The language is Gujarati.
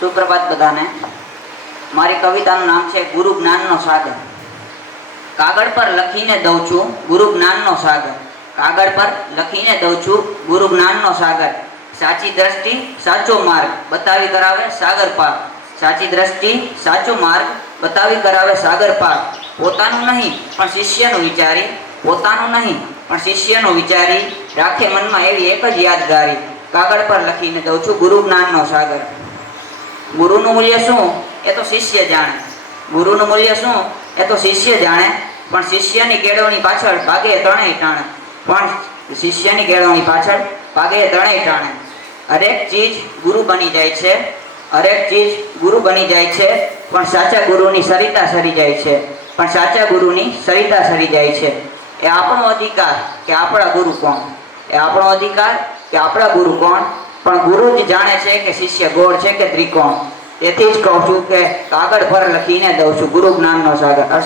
સુપ્રભાત બધાને। મારી કવિતાનું નામ છે ગુરુ જ્ઞાનનો સાગર। કાગળ પર લખીને દઉં છું ગુરુ જ્ઞાનનો સાગર। કાગળ પર લખીને દઉં છું ગુરુ જ્ઞાનનો સાગર। સાચી દ્રષ્ટિ સાચો માર્ગ બતાવી કરાવે સાગર પાર। સાચી દ્રષ્ટિ સાચો માર્ગ બતાવી કરાવે સાગર પાર। પોતાનું નહીં પણ શિષ્યનું વિચારી, પોતાનું નહીં પણ શિષ્યનું વિચારી, રાખે મનમાં એવી એક જ યાદગારી। કાગળ પર લખીને દઉં છું ગુરુ જ્ઞાનનો સાગર। ગુરુનું મૂલ્ય શું એ તો શિષ્ય જાણે। ગુરુનું મૂલ્ય શું એ તો શિષ્ય જાણે। પણ શિષ્યની કેળવણી પાછળ ભાગે ત્રણેય ટાણે। પણ શિષ્યની કેળવણી પાછળ ભાગે ત્રણેય ટાણે। હરેક ચીજ ગુરુ બની જાય છે, હરેક ચીજ ગુરુ બની જાય છે, પણ સાચા ગુરુની સરિતા સરી જાય છે। પણ સાચા ગુરુની સરિતા સરી જાય છે। એ આપણો અધિકાર કે આપણા ગુરુ કોણ? એ આપણો અધિકાર કે આપણા ગુરુ કોણ? પણ ગુરુ જ જાણે છે કે શિષ્ય ગોળ છે કે ત્રિકોણ। તેથી જ કહું છું કે કાગળ પર લખીને દઉં છું ગુરુ જ્ઞાનનો સાગર।